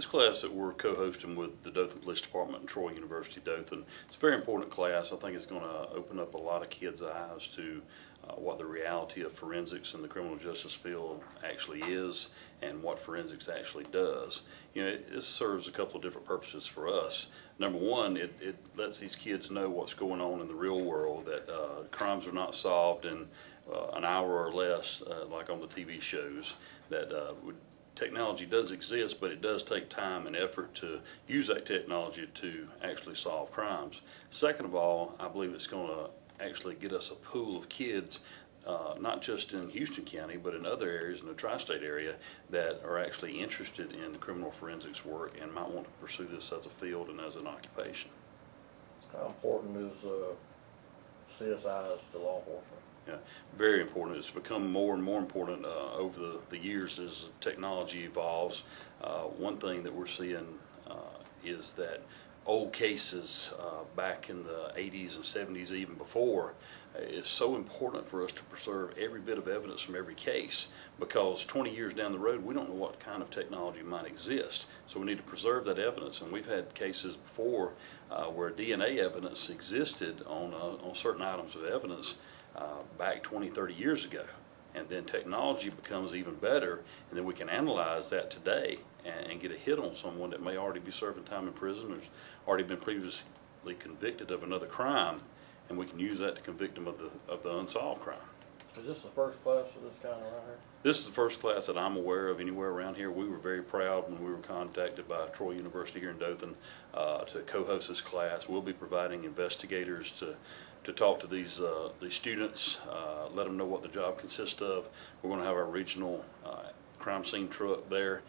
This class that we're co-hosting with the Dothan Police Department and Troy University Dothan, it's a very important class. I think it's going to open up a lot of kids' eyes to what the reality of forensics in the criminal justice field actually is and what forensics actually does. You know, this serves a couple of different purposes for us. Number one, it lets these kids know what's going on in the real world, that crimes are not solved in an hour or less like on the TV shows, that technology does exist, but it does take time and effort to use that technology to actually solve crimes. Second of all, I believe it's going to actually get us a pool of kids, not just in Houston County, but in other areas in the tri-state area that are actually interested in criminal forensics work and might want to pursue this as a field and as an occupation. How important is CSIs to law enforcement? Yeah, very important. It's become more and more important over the years as technology evolves. One thing that we're seeing is that old cases back in the 80s and 70s, even before, is so important for us to preserve every bit of evidence from every case, because 20 years down the road we don't know what kind of technology might exist, so we need to preserve that evidence. And we've had cases before where DNA evidence existed on certain items of evidence back 20-30 years ago, and then technology becomes even better, and then we can analyze that today and get a hit on someone that may already be serving time in prison or has already been previously convicted of another crime, and we can use that to convict them of the unsolved crime. Is this the first class of this kind around here? This is the first class that I'm aware of anywhere around here. We were very proud when we were contacted by Troy University here in Dothan to co-host this class. We'll be providing investigators to talk to these students, let them know what the job consists of. We're going to have our regional crime scene truck there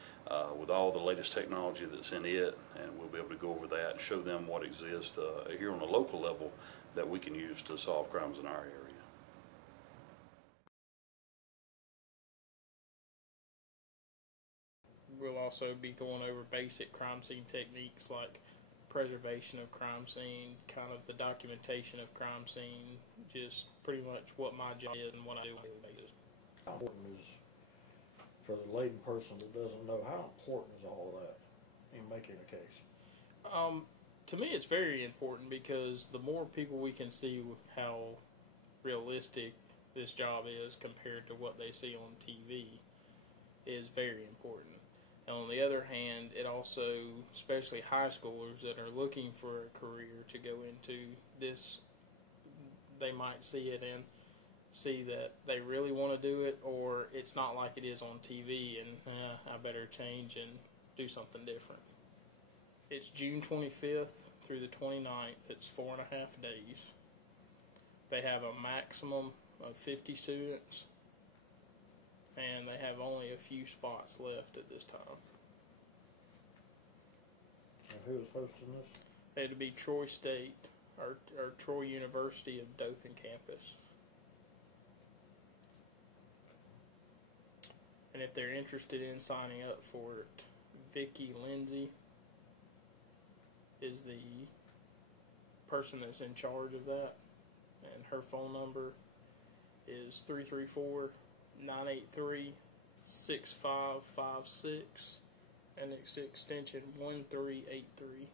with all the latest technology that's in it, and we'll be able to go over that and show them what exists here on a local level that we can use to solve crimes in our area. We'll also be going over basic crime scene techniques like preservation of crime scene, kind of the documentation of crime scene, just pretty much what my job is and what I do on a daily basis. How important is, for the layman person that doesn't know, how important is all of that in making a case? To me, it's very important, because the more people we can see how realistic this job is compared to what they see on TV is very important. And on the other hand, it also, especially high schoolers that are looking for a career to go into this, they might see it and see that they really want to do it, or it's not like it is on TV and I better change and do something different. It's June 25th through the 29th. It's 4.5 days. They have a maximum of 50 students, and they have only a few spots left at this time. And who is hosting this? It'll be Troy State, or Troy University of Dothan campus. And if they're interested in signing up for it, Vicki Lindsay is the person that's in charge of that, and her phone number is 334-983-6556, and it's extension 1383.